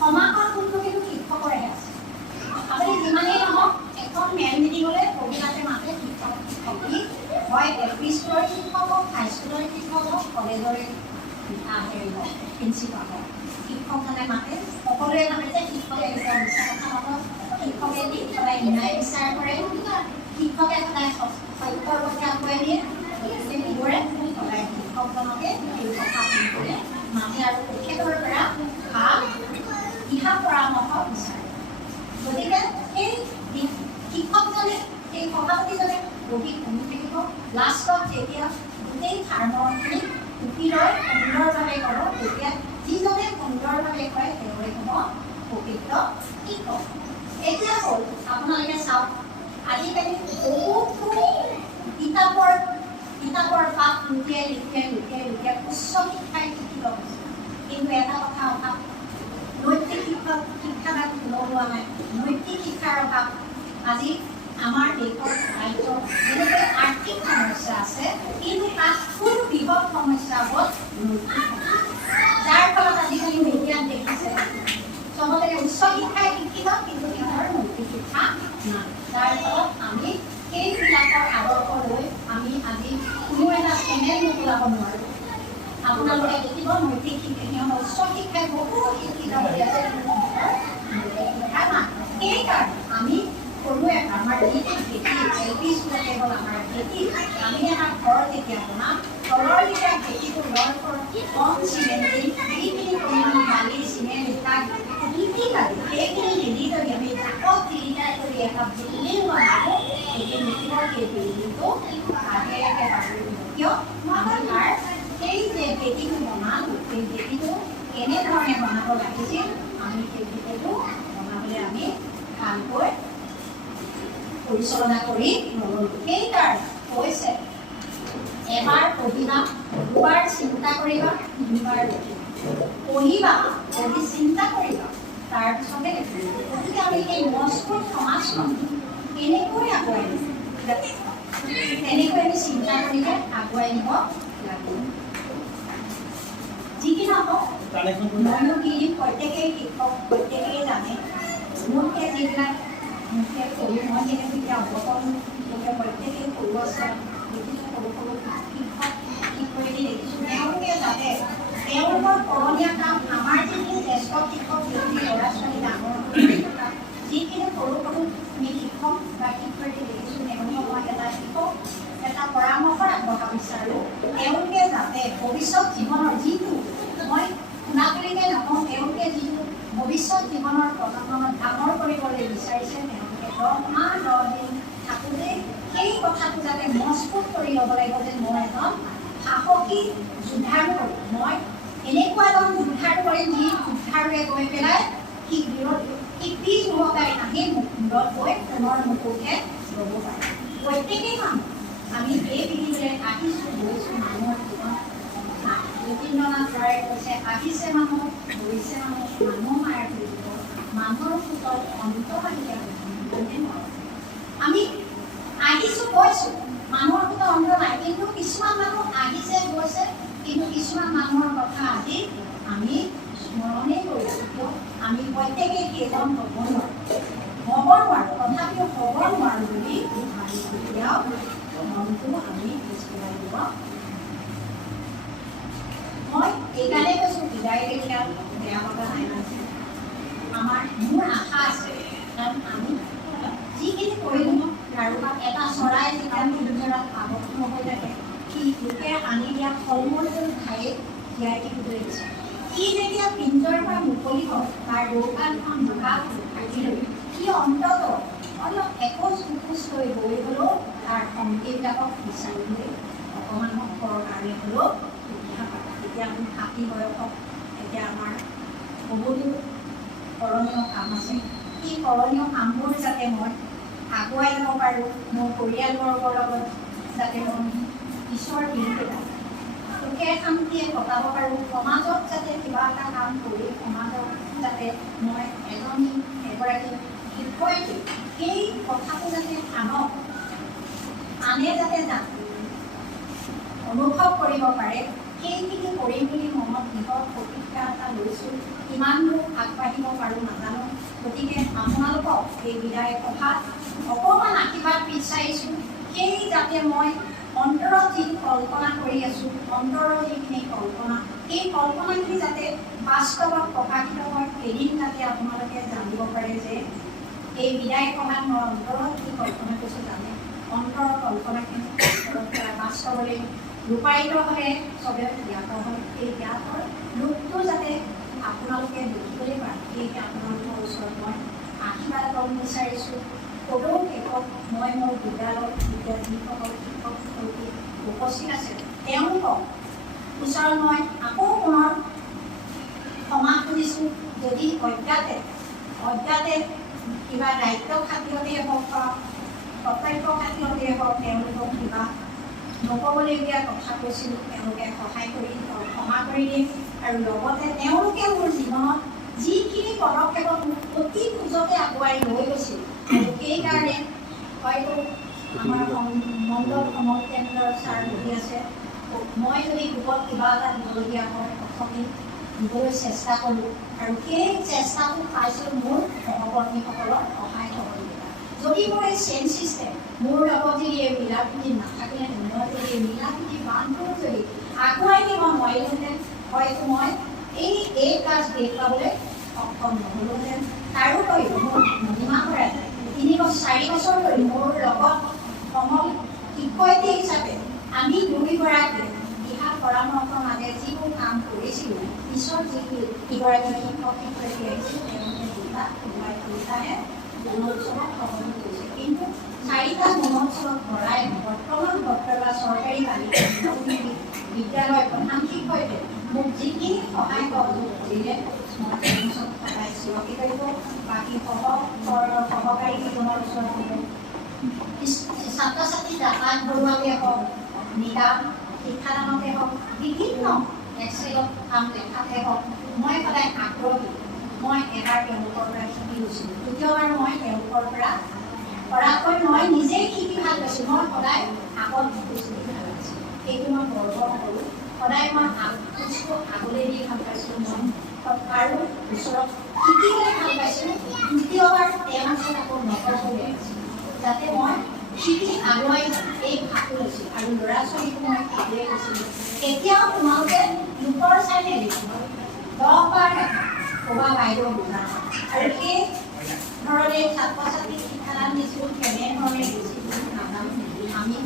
সমাজৰ কোনটো কিন্তু শিক্ষকৰেহে আছে। আপুনি যিমানেই নহওক এখন মেল মিটিঙলৈ অভিলাতে মাতে শিক্ষক শিক্ষকী হয় এল.পি. স্কুলৰ শিক্ষক হওক, হাইস্কুলৰ শিক্ষক হওক, কলেজৰে প্ৰিন্সিপাল হওক, শিক্ষকজনে মাতে সকলোৱে ভাবে যে শিক্ষকে এটা মিছা কথা নকয়, শিক্ষকে সদায় ন্যায় বিচাৰ কৰে, শিক্ষকে সদায় সত্যৰ কথা আগুৱাই দিয়ে। গতিকে কিদৰে সদায় শিক্ষকজনকে এই কথা শুনিবলৈ মাতে আৰু তেখেতৰ পৰা ভাল দিহা পৰামৰ্শ বিচাৰে। গতিকে সেই শিক্ষকজনে সেই সভাপতিজনে বহি শুনি থাকিব। লাষ্টত যেতিয়া গোটেই সাৰমৰ্মখিনি টুকি লৈ সুন্দৰভাৱে ক'ব, তেতিয়া যিজনে সুন্দৰভাৱে কয় তেওঁৰে হ'ব প্ৰকৃত শিক্ষক। এতিয়া হ'ল আপোনালোকে চাওক আজিকালি বহুতো কিতাপৰ পাত লুটিয়াই উচ্চ শিক্ষাই শিক্ষিত হৈছে, কিন্তু এটা কথা অভাৱ নৈতিক শিক্ষাত লোৱা নাই। নৈতিক শিক্ষাৰ অভাৱ আজি আমাৰ দেশৰ ৰাজ্যৰ যেনেকৈ আৰ্থিক সমস্যা আছে, কিন্তু তাত কোনো বৃহৎ সমস্যা হ'ল নৈতিক সমস্যা, যাৰ ফলত আজিকালি মিডিয়াত দেখিছে চবতে উচ্চ শিক্ষাই শিক্ষিত কিন্তু সিহঁতৰ নৈতিক শিক্ষা নাই। যাৰ ফলত আমি সেইবিলাকৰ আদৰ্শ লৈ আমি আজি কোনো এটা চেনেল নোলাব নোৱাৰোঁ। আপোনালোকে দেখিব নৈতিক শিক্ষা সিহঁতৰ উচ্চ শিক্ষাই বহুত শিক্ষিত হৈ আছে, নৈতিক শিক্ষা নাই। সেইকাৰণে আমি সৰুৱে আমাৰ যিটো ভেটি এল.পি. স্কুলত কেৱল আমাৰ ভেটি, আমি এটা ঘৰ যেতিয়া বনাম তলৰ যেতিয়া ভেটিটো লোৱাৰ পৰা কম চিমেণ্ট দিম, যিখিনি পৰিমাণ বালি চিমেণ্ট ইটা কি লাগে সেইখিনি নিদি যদি আমি জাকত তিলিটাই কৰি এটা বিল্ডিং বনাওঁ, তেতিয়া দেখিব সেই বিল্ডিংটো আগেকে বাঢ়িব। কিয় আমি তাৰ সেই যে ভেটিটো বনালোঁ সেই ভেটিটো কেনেধৰণে বনাব লাগিছিল আমি সেই ভেটিটো বনাবলৈ আমি ভালকৈ পৰিচালনা কৰি নল'লোঁ। সেইকাৰণে কৈছে এবাৰ পঢ়িবা, দুবাৰ চিন্তা কৰিবা, তিনিবাৰ পঢ়িবা, পঢ়ি চিন্তা কৰিবা, তাৰপিছতে গতিকে আমি এই মজবুত সমাজখন কেনেকৈ আগুৱাই নিম তেনেকৈ আমি চিন্তা কৰিলে আগুৱাই নিব লাগিব। যি কি নহওক ময়ো কি প্ৰত্যেকেই শিক্ষক প্ৰত্যেকেই জানে মোতকৈ যিবিলাক মুখে সৰু মই যেনেকৈ এতিয়া অৱসৰ প্ৰত্যেকেই সৰু আছে দেখিছোঁ, সৰু শিক্ষক শিক্ষয়িত্ৰী দেখিছোঁ, তেওঁলোকে যাতে তেওঁলোকৰ কৰণীয় কাম আমাৰ যিখিনি জ্যেষ্ঠ শিক্ষক যিখিনি ল'ৰা ছোৱালী ডাঙৰ যিখিনি সৰু আমি শিক্ষক বা শিক্ষয়িত্ৰী দেখিছোঁ তেওঁলোকক মই এটা পৰামৰ্শ আগবঢ়াব বিচাৰোঁ। তেওঁলোকে যাতে ভৱিষ্যত জীৱনৰ যিটো মই শুনা বুলিকে নকওঁ, তেওঁলোকে যিটো ভৱিষ্যত জীৱনৰ প্ৰজন্মত ডাঙৰ কৰিবলৈ বিচাৰিছে তেওঁলোকে 10 মাহ 10 দিন থাকোঁতে সেই কথাটো যাতে মজবুত কৰি ল'ব লাগিব যে মই এজন সাহসী যোদ্ধাৰ কৰিম, মই এনেকুৱা এজন যোদ্ধাৰ কৰিম যি যোদ্ধাৰে গৈ পেলাই পিছ হুহকাই নাহি মুখত গৈ পুনৰ মুখে ল'ব পাৰে। প্ৰত্যেকেই মানুহ আমি এই পৃথিৱীলৈ আহিছোঁ গৈছোঁ, মানুহৰ জীৱন ৰবীন্দ্ৰনাথ ৰায়ে কৈছে আহিছে মানুহ গৈছে মানুহ, মানুহ মায়াৰ ধৰিব মানুহৰ সুতত অন্ত আহিলে আমি আহিছোঁ গৈছোঁ মানুহৰ সুতত অন্ত নাই, কিন্তু কিছুমান মানুহ আহিছে গৈছে, কিন্তু কিছুমান মানুহৰ কথা আজি আমি স্মৰণেই কৰিছোঁ। আমি প্ৰত্যেকেই সেইজন হ'ব নোৱাৰোঁ, তথাপিও হ'ব নোৱাৰোঁ বুলি ভাবি এতিয়াও মনটো আমি পিছুৱাই দিব। মই এইকাৰণে কৈছোঁ বিদায় দেখিয়া বেয়া কথা নাই, মোৰ আশা আছে কাৰণ আমি যিখিনি কৰিলোঁ আৰু এটা চৰাই যেতিয়া পিঞ্জৰাত আবদ্ধ হৈ থাকে সি লোকে আনি দিয়া ফল মূলটো খায়ে জীয়াই থাকিবলৈ বিচাৰে। সি যেতিয়া পিঞ্জৰাৰ পৰা মুকলি হয় তাৰ দৌকানখন বোকা থাকিলেও সি অন্তত অলপ একোচ দুখোজ লৈ গৈ হ'লেও তাৰ সংগীবিলাকক বিচাৰিবলৈ অকণমান অক্ষৰৰ কাৰণে হ'লেও সুবিধা পায়। এতিয়া আমি 60 বয়সত এতিয়া আমাৰ বহুতো কৰণীয় কাম আছে, সেই কৰণীয় কামবোৰ যাতে মই আগুৱাই যাব পাৰোঁ, মোৰ পৰিয়ালবৰ্গৰ লগত যাতে মই ঈশ্বৰৰ দিনকেইটা সুখে শান্তিয়ে কটাব পাৰোঁ, সমাজত যাতে কিবা এটা কাম কৰি সমাজত যাতে মই এগৰাকী শিক্ষয়িত্ৰী সেই কথাটো যাতে আনে যাতে অনুভৱ কৰিব পাৰে সেইখিনি কৰিম বুলি মনত দৃঢ় প্ৰতিজ্ঞা এটা লৈছোঁ। কিমান দূৰ আগবাঢ়িব পাৰোঁ নাজানো। গতিকে আপোনালোকক এই বিদায় সভাত অকণমান আশীৰ্বাদ বিচাৰিছোঁ। সেই যাতে মই অন্তৰত যি কল্পনা কৰি আছোঁ, অন্তৰৰ যিখিনি কল্পনা, সেই কল্পনাখিনি যাতে বাস্তৱত প্ৰকাশিত হয়। এদিন যাতে আপোনালোকে জানিব পাৰে যে এই বিদায় সভাত মই অন্তৰত কি কল্পনা কৰিছোঁ জানে। অন্তৰৰ কল্পনাখিনি বাস্তৱলৈ ৰূপায়িত হ'লে চবে জ্ঞাত হয়। সেই জ্ঞাতৰ ৰূপটো যাতে আপোনালোকে দেখিবলৈ পায়, সেয়েহে আপোনালোকৰ ওচৰত মই আশীৰ্বাদ ল'ব বিচাৰিছোঁ। সদৌ শেষত মই মোৰ বিদ্যালয়ৰ বিদ্যাৰ্থীসকল, শিক্ষক শিক্ষয়িত্ৰী উপস্থিত আছে, তেওঁলোকক ওচৰত মই আকৌ পুনৰ ক্ষমা খুজিছোঁ। যদি অজ্ঞাতে কিবা দায়িত্ব খাতিৰতেই হওক বা কৰ্তব্য খাতিৰতেই হওক তেওঁলোকক কিবা নক'বলগীয়া কথা কৈছিলোঁ, তেওঁলোকে সহায় কৰি ক্ষমা কৰি দিয়ে। আৰু লগতে তেওঁলোকে মোৰ জীৱনত যিখিনি পদক্ষেপত অতি খোজতে আগুৱাই লৈ গৈছিল, আৰু সেইকাৰণে হয়তো আমাৰ মণ্ডল সমল কেন্দ্ৰৰ ছাৰ বহি আছে, মই যদি গ্ৰুপত কিবা এটা দিবলগীয়া হয় অসমী দিবলৈ চেষ্টা কৰোঁ। আৰু সেই চেষ্টাটো পাইছিলোঁ মোৰ সহকৰ্মীসকলৰ সহায় সহযোগিতা। যদি মোৰ এই চেইন চিষ্টেম মোৰ লগত যদি এই মিলাপ্ৰীতি নাথাকিলে, মই যদি এই মিলাপ্ৰীতি বান্ধটো যদি আগুৱাই নিব নোৱাৰিলোহেঁতেন, হয়তো মই এই ক্লাছ দেখুৱাবলৈ সক্ষম নহ'লোহেঁতেন। তাৰোপৰি মোৰ মহিমাকৰে 4 বছৰ ধৰি মোৰ লগত সমল শিক্ষয়িত্ৰী হিচাপে আমি দুয়োগৰাকীয়ে দিহা পৰামৰ্শৰ মাজেৰে যিবোৰ কাম কৰিছিলোঁ, পিছত যিগৰাকী শিক্ষক শিক্ষয়িত্ৰী আহিছিল তেওঁলোকে দুটাহে গুণোৎসৱত সলনি কৰিছে। কিন্তু 4টা গুণোৎসৱত ভৰাই বৰ্তমান বটাদ্ৰৱা চৰকাৰী বালিকা বিদ্যালয়ৰ প্ৰধান শিক্ষয়িত্ৰীয়ে মোক যিখিনি সহায় সহযোগ কৰিলে, মই তেওঁলোকক সদায় চিৰকি কৰিব। বাকী সহকাৰী কেইজনৰ ওচৰত ছাত্ৰ ছাত্ৰী যাতায়াত কৰোৱাতে হওক, নিদান শিক্ষাদানতে হওক, বিভিন্ন এক্সেলত কাম লেখাতে হওক, মই সদায় আগ্ৰহী। মই এবাৰ তেওঁলোকৰ পৰা শিকি গৈছিলোঁ, দ্বিতীয়বাৰ মই তেওঁলোকৰ পৰা পৰাকৈ মই নিজেই শিকি ভাল পাইছোঁ। মই সদায় আগত গৈছিলোঁ, ভাল পাইছিলোঁ, সেইটো মই গৰ্ব কৰোঁ। সদায় মই খোজটো আগলৈ দি ভাল পাইছিলোঁ। মই আৰু ওচৰত শিকিবলৈ ভাল পাইছিলোঁ। দ্বিতীয়বাৰ তেওঁৰ ওচৰত আকৌ নক'বলৈ পাইছিলোঁ, যাতে মই শিকি আগুৱাই এই ভাষটো লৈছোঁ। আৰু ল'ৰা ছোৱালীকো মই শিকিবলৈ কৈছিলোঁ, এতিয়াও তোমালোকে লোকৰ চাই নেদেখিব, 10 বাৰ ক'বা বাইদেউ বুজা। আৰু সেই ধৰণে ছাত্ৰ ছাত্ৰীক শিক্ষাদান দিছিলোঁ, কেনেধৰণে দিছিলোঁ নাজানো। আমি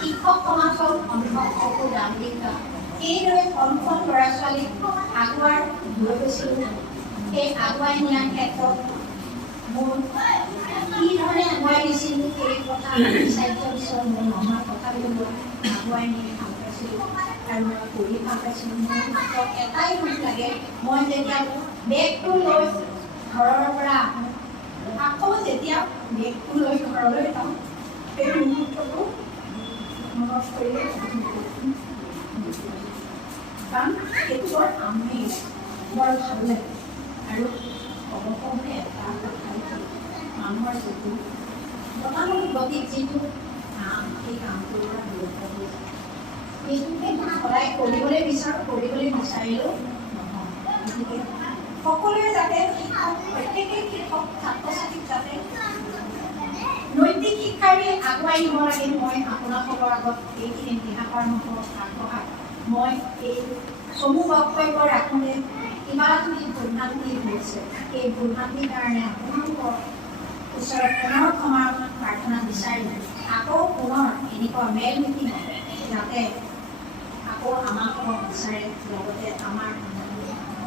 শিক্ষক সমাজৰ অভিভাৱককো দান দিওঁ, সেইদৰে কণ ল'ৰা ছোৱালীক আগুৱাই লৈ গৈছিলোঁ। সেই আগুৱাই নিয়াৰ ক্ষেত্ৰত মোৰ কি ধৰণে আগুৱাই নিছিলোঁ সেই কথা বিচাৰ্য পিছত মোৰ মনৰ কথাবোৰ মই আগুৱাই নি ভাল পাইছিলোঁ আৰু মই পঢ়ি ভাল পাইছিলোঁ। মোৰ মাত্ৰ এটাই দুখ লাগে, মই যেতিয়া বেগটো লৈ ঘৰৰ পৰা আহোঁ, আকৌ যেতিয়া বেগটো লৈ ঘৰলৈ যাওঁ, সেই মুহূৰ্তটো মনত কৰিলে কাৰণ সেইটো বৰ আমেজ, বৰ ভাল লাগে। আৰু অৱসৰতে এটা মানুহৰ যিটো গতানুগতিক গতিত যিটো কাম, সেই কামটোৰ পৰা বিৰত হৈছে, সেইটোকে মই সদায় কৰিবলৈ বিচাৰোঁ, কৰিবলৈ বিচাৰিলেও নহয়। গতিকে সকলোৱে যাতে প্ৰত্যেকেই শিক্ষক ছাত্ৰ ছাত্ৰীক যাতে নৈতিক শিক্ষাৰে আগুৱাই নিব লাগে, মই আপোনালোকৰ আগত এইখিনি দিহা পৰামৰ্শ আগবঢ়াই মই এই চমু বক্তব্য ৰাখোঁতে কিবা যদি ভুলভ্ৰান্তি হৈছে, সেই ভুলভ্ৰান্তিৰ কাৰণে আপোনালোকৰ ওচৰত পুনৰ ক্ষমা প্ৰাৰ্থনা বিচাৰি আকৌ পুনৰ এনেকুৱা মেল মিটিং যাতে আকৌ আমাক বিচাৰে। লগতে আমাৰ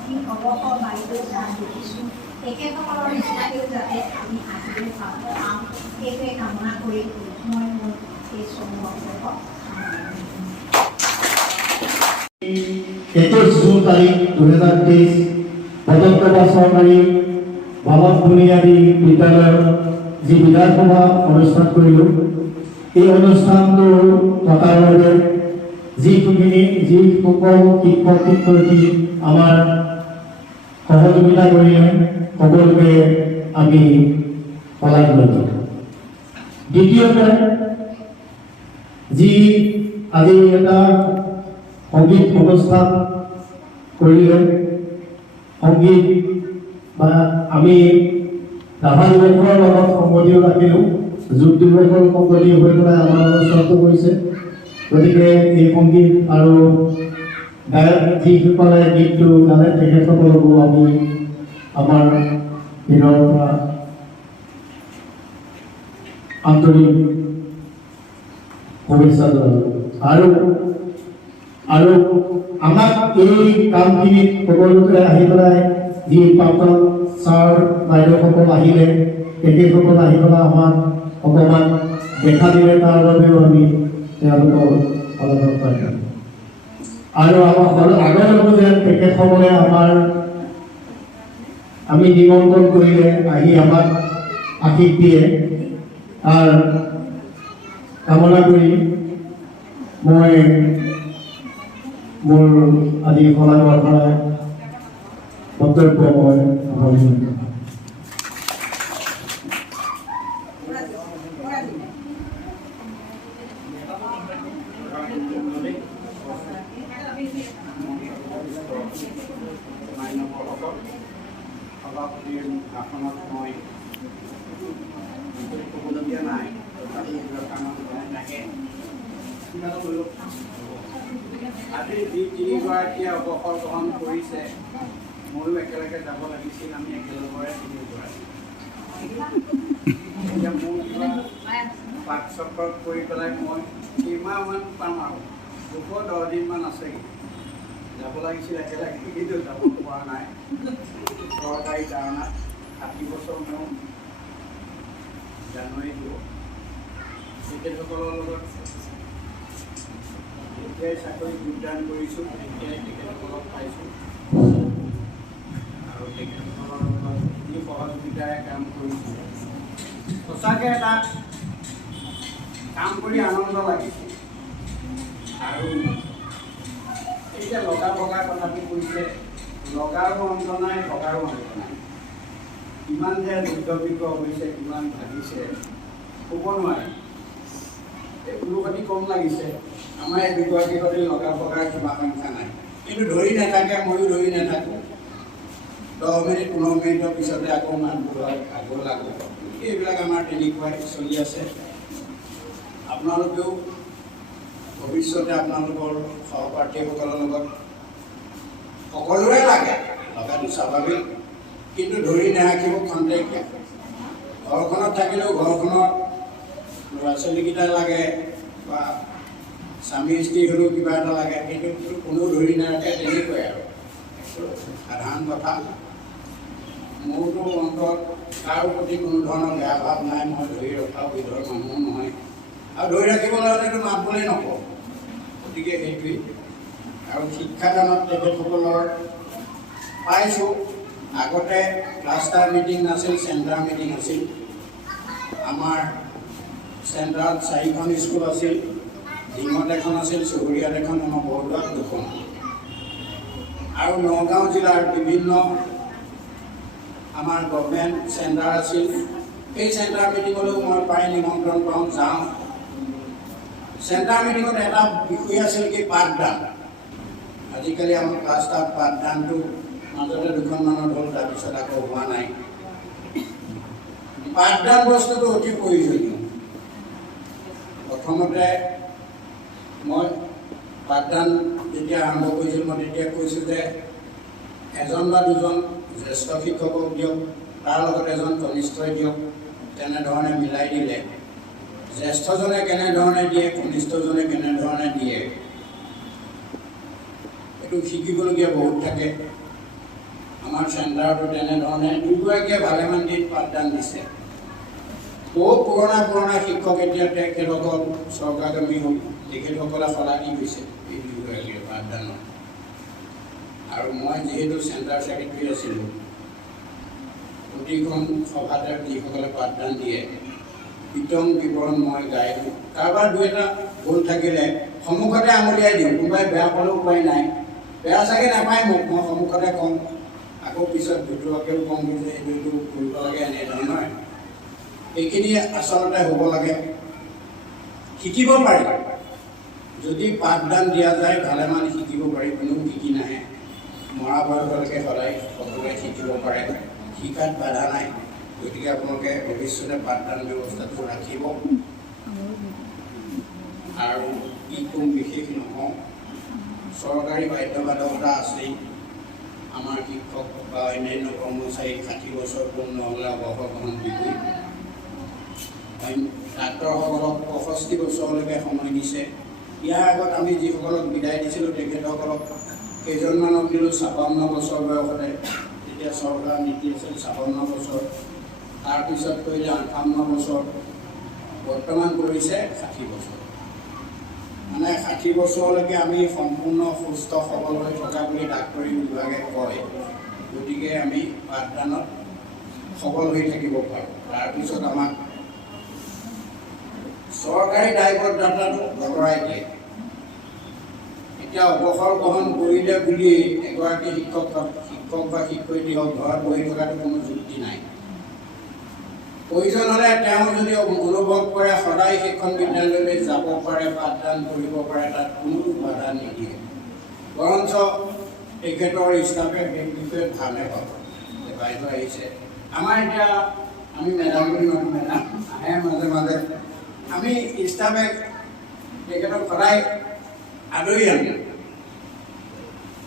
যি অৱসৰ বাইদেউ যাক দেখিছোঁ, তেখেতসকলৰ নিচিনাকৈও যাতে আমি আহিবলৈ পাওঁ, সেইটোৱে কামনা কৰি মই মোৰ এই চমু বক্তব্য 21 জুন তাৰিখ 2023 বটাদ্ৰৱা চৰকাৰী বালক বুনিয়াদী বিদ্যালয়ৰ যি বিদায় সভা অনুষ্ঠান কৰিলোঁ, এই অনুষ্ঠানটো থকাৰ বাবে যিসকল শিক্ষক শিক্ষয়িত্ৰী আমাৰ সহযোগিতা কৰিলে সকলোকে আমি শলাগ লৈছোঁ। দ্বিতীয়তে যি আজি এটা সংগীত অনুষ্ঠান কৰিলে। সংগীত বা আমি ৰাভা দিৱসৰ লগত সংগতিও ৰাখিলোঁ, যোগ দিৱসৰ সংগতি হৈ পেলাই আমাৰ অনুষ্ঠানটো কৰিছে। গতিকে এই সংগীত আৰু গায়ক যিসকলে গীতটো গালে তেখেতসকলকো আমি আমাৰ দিনৰ পৰা আন্তৰিক শুভেচ্ছা জনালোঁ। আৰু আমাক এই কামখিনিত সকলোকে আহি পেলাই যি প্ৰাক্তন ছাৰ বাইদেউসকল আহিলে, তেখেতসকল আহি পেলাই আমাক অকণমান দেখা দিলে, তাৰ বাবেও আমি তেওঁলোকৰ সলনি পাইছোঁ। আৰু আমাৰ আগলৈও যেন তেখেতসকলে আমি নিমন্ত্ৰণ কৰিলে আহি আমাক আশীষ দিয়ে আৰু কামনা কৰি মই মোৰ আজি সলাগৰ পৰা বক্তব্য মই সামৰণি সভাপতিৰ ভাষণত মই ক'বলগীয়া নাই, তথাপি আজি যি তিনিগৰাকীয়ে অৱসৰ গ্ৰহণ কৰিছে, ময়ো একেলগে যাব লাগিছিল, আমি একেলগৰে তিনিগৰাকী। এতিয়া মোৰ কিবা পাক চক্ৰ কৰি পেলাই মই কেইমাহমান পাম আৰু 210 দিনমান আছেগৈ। যাব লাগিছিল একেলগে, কিন্তু যাব পৰা নাই চৰকাৰী কাৰণত। 60 বছৰ মোৰ জানুৱাৰী দিব। তেখেতসকলৰ লগত যেতিয়াই চাকৰি যোগদান কৰিছোঁ তেতিয়াই তেখেতসকলক পাইছোঁ আৰু তেখেতসকলৰ লগত যি সহযোগিতাৰে কাম কৰিছোঁ, সঁচাকৈ এটা কাম কৰি আনন্দ লাগিছে। আৰু এই যে লগা ভগা কথাটো কৈছে, লগাৰো অন্ত নাই, ভগাৰো অন্ত নাই। কিমান যে যুদ্ধবিগ্ৰহ হৈছে, কিমান ভাগিছে, ক'ব নোৱাৰে। এই উলুখতি কম লাগিছে। আমাৰ এই দুগৰাকী সৈতে লগা ভগাৰ কিবা সংখ্যা নাই, কিন্তু ধৰি নাথাকে, ময়ো ধৰি নাথাকোঁ। 10 মিনিট 15 মিনিটৰ পিছতে আকৌ মানুহবোৰ আগৰ লাগো। এইবিলাক আমাৰ তেনেকুৱাই চলি আছে। আপোনালোকেও ভৱিষ্যতে আপোনালোকৰ সহপাঠীসকলৰ লগত সকলোৰে লাগে, লগাটো স্বাভাৱিক, কিন্তু ধৰি নাৰাখিব খন্তেকীয়া। ঘৰখনত থাকিলেও ঘৰখনৰ ল'ৰা ছোৱালীকেইটা লাগে বা স্বামী স্ত্ৰী হ'লেও কিবা এটা লাগে, কিন্তু কোনো ধৰি নাৰাখে, তেনেকুৱাই আৰু সাধাৰণ কথা। মোৰতো অন্তত কাৰো প্ৰতি কোনো ধৰণৰ বেয়া ভাৱ নাই, মই ধৰি ৰখা বিধৰ মানুহ নহয়, আৰু ধৰি ৰাখিবলৈ হ'লেতো মাতবলৈ নকওঁ। গতিকে সেইটোৱেই। আৰু শিক্ষাদানত তেখেতসকলৰ পাইছোঁ। আগতে ক্লাষ্টাৰ মিটিং নাছিল, চেণ্টাৰ মিটিং আছিল। আমাৰ চেণ্টাৰত 4খন স্কুল আছিল, ডিঙত এখন আছিল, চহৰীয়াত এখন, আমাৰ বৰদোৱাত 2খন। আৰু নগাঁও জিলাৰ বিভিন্ন আমাৰ গভৰ্ণমেণ্ট চেণ্টাৰ আছিল। সেই চেণ্টাৰ মিটিঙলৈও মই প্ৰায় নিমন্ত্ৰণ পাওঁ, যাওঁ। চেণ্টাৰ মিটিঙত এটা বিষয় আছিল কি পাঠদান। আজিকালি আমাৰ ক্লাষ্টাৰত পাঠদানটো মাজতে 2খনমানত হ'ল, তাৰপিছত আকৌ হোৱা নাই। পাঠদান বস্তুটো অতি প্ৰয়োজনীয়। প্ৰথমতে মই পাঠদান যেতিয়া আৰম্ভ কৰিছিলোঁ, মই তেতিয়া কৈছোঁ যে এজন বা দুজন জ্যেষ্ঠ শিক্ষকক দিয়ক, তাৰ লগত এজন কনিষ্ঠই দিয়ক, তেনেধৰণে মিলাই দিলে জ্যেষ্ঠজনে কেনেধৰণে দিয়ে, কনিষ্ঠজনে কেনেধৰণে দিয়ে, এইটো শিকিবলগীয়া বহুত থাকে। আমাৰ চেণ্টাৰতো তেনেধৰণে দুগৰাকীয়ে ভালেমান দিন পাঠদান দিছে। বহুত পুৰণা শিক্ষক এতিয়া তেখেতসকল চৰকাৰগামী হ'ল, তেখেতসকলে সলনি হৈছে এই দুগৰাকীয়ে পাঠদানত। আৰু মই যিহেতু চেণ্টাৰ ছেক্ৰেটাৰী আছিলোঁ, প্ৰতিখন সভাতে যিসকলে পাঠদান দিয়ে বিতং বিৱৰণ মই গাই দিওঁ। কাৰোবাৰ 2-এটা ভুল থাকিলে সন্মুখতে আঙুলিয়াই দিওঁ, কোনোবাই বেয়া পালেও উপায় নাই। বেয়া চাগে নাপায় মোক, মই সন্মুখতে কওঁ, আকৌ পিছত ভিতৰুৱাকৈও কওঁ যে এইটো কৰিব লাগে এনেধৰণৰ। এইখিনি আচলতে হ'ব লাগে। শিকিব পাৰি, যদি পাঠদান দিয়া যায় ভালেমান শিকিব পাৰি, কোনো শিকি নাহে। মৰা বয়সলৈকে সদায় সকলোৱে শিকিব পাৰে, শিকাত বাধা নাই। গতিকে আপোনালোকে ভৱিষ্যতে পাঠদান ব্যৱস্থাটো ৰাখিব। আৰু কি ক'ম বিশেষ নহওঁ, চৰকাৰী বাধ্যবাধকতা আছেই। আমাৰ শিক্ষক বা অন্যান্য কৰ্মচাৰী 60 বছৰ পূৰ্ণ হ'লে অৱসৰ গ্ৰহণ দিবই। ডাক্তৰসকলক 65 বছৰলৈকে সময় দিছে। ইয়াৰ আগত আমি যিসকলক বিদায় দিছিলোঁ তেখেতসকলক কেইজনমানক দিলোঁ 56 বছৰ বয়সতে। তেতিয়া চৰকাৰ নীতি আছিল 56 বছৰ, তাৰপিছত কৰিলে 58 বছৰ, বৰ্তমান কৰিছে 60 বছৰ। মানে 60 বছৰলৈকে আমি সম্পূৰ্ণ সুস্থ সবল হৈ থকা বুলি ডাক্তৰী বিভাগে কয়। গতিকে আমি পাঠদানত সবল হৈ থাকিব পাৰোঁ। তাৰপিছত আমাক চৰকাৰী দায়বদ্ধতাটো আঁতৰাই দিয়ে। এতিয়া অৱসৰ গ্ৰহণ কৰিলে বুলি এগৰাকী শিক্ষক বা শিক্ষয়িত্ৰী হওক ঘৰত বহি থকাটো কোনো যুক্তি নাই। প্ৰয়োজন হ'লে তেওঁ যদি অনুভৱ কৰে সদায় সেইখন বিদ্যালয়লৈ যাব পাৰে, পাঠদান কৰিব পাৰে, তাত কোনো বাধা নিদিয়ে। বৰঞ্চ তেখেতৰ ষ্টাফে সেই বিষয়ে ভালহে পাব যে বাইদেউ আহিছে। আমাৰ এতিয়া আমি মেডাম বুলি মাতো, মেডাম আহে মাজে মাজে। আমি ষ্টাফে তেখেতক সদায় আদৰি আনো।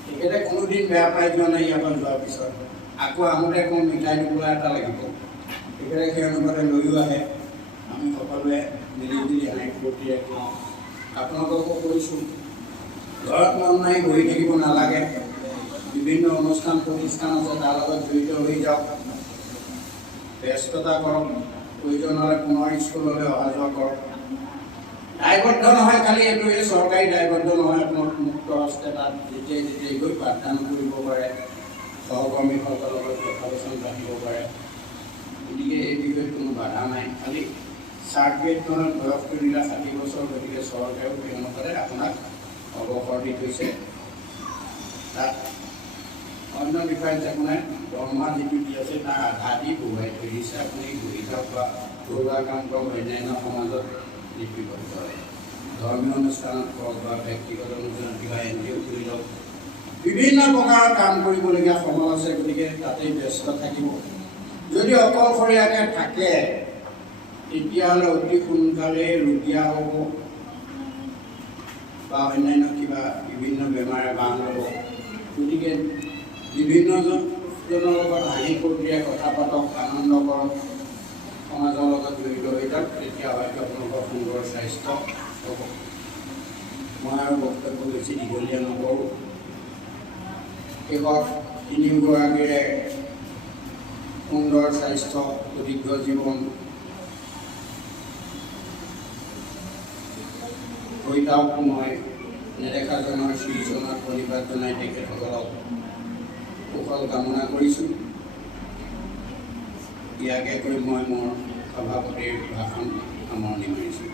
তেখেতে কোনোদিন বেয়া পাই যোৱা নাই। ইয়াৰ পৰা যোৱাৰ পিছত আকৌ আহোঁতে কওঁ মিঠাই টুকুৰা এটা লাগিব। তেখেতে সেই অনুপাতে লৈও আহে। আমি সকলোৱে মিলি জুলি হাঁহি ফূৰ্তিৰে খাওঁ। আপোনালোককো কৈছোঁ, ঘৰত মন নাই বহি থাকিব নালাগে। বিভিন্ন অনুষ্ঠান প্ৰতিষ্ঠান আছে, তাৰ লগত জড়িত হৈ যাওক, ব্যস্ততা কৰক। প্ৰয়োজন হ'লে পুনৰ স্কুললৈ অহা যোৱা কৰক। দায়বদ্ধ নহয়, খালি এইটোৱে চৰকাৰী দায়বদ্ধ নহয়। আপোনালোক মুক্ত হস্তে তাত যেতিয়াই গৈ পাঠদান কৰিব পাৰে, সহকৰ্মীসকলৰ লগত কথা বচন ৰাখিব পাৰে। গতিকে এই বিষয়ে কোনো বাধা নাই। খালি চাৰ্টিফিকেটখনত বয়সটো দিলে 60 বছৰ। গতিকে চৰকাৰেও সেই অনুসাৰে আপোনাক অৱসৰ দি থৈছে। তাত অন্য ডিফাৰেঞ্চ আপোনাৰ দৰমহা যিটো দি আছে তাৰ আধা দি বহুৱাই থৈ দিছে। আপুনি ঘূৰি যাওক বা ঘৰুৱা কাম কৰক, অন্যান্য সমাজত লিপিবদ্ধ হয়, ধৰ্মীয় অনুষ্ঠানত কৰক বা ব্যক্তিগত অনুষ্ঠানত কিবা NGO কৰি লওক। বিভিন্ন প্ৰকাৰৰ কাম কৰিবলগীয়া সময় আছে। গতিকে তাতেই ব্যস্ত থাকিব। যদি অকলশৰীয়াকৈ থাকে তেতিয়াহ'লে অতি সোনকালে ৰুগীয়া হ'ব বা অন্যান্য কিবা বিভিন্ন বেমাৰে বাঁহ ল'ব। গতিকে বিভিন্নজনৰ লগত হাঁহি ফূৰ্তিৰে কথা পাতক, আনন্দ কৰক, সমাজৰ লগত জড়িত হৈ যাওক। তেতিয়া হয়তো আপোনালোকৰ সুন্দৰ স্বাস্থ্য হ'ব। মই আৰু বক্তব্য বেছি দীঘলীয়া নকৰোঁ। শেষত তিনিওগৰাকীৰে সুন্দৰ স্বাস্থ্য, সুদীৰ্ঘ জীৱন হৈ যাওক। মই নেদেখাজনৰ শ্ৰীজনৰ প্ৰণিপাত জনাই তেখেতসকলক কুশল কামনা কৰিছোঁ। ইয়াকে কৈ মই মোৰ সভাপতিৰ ভাষণ সামৰণি মাৰিছোঁ।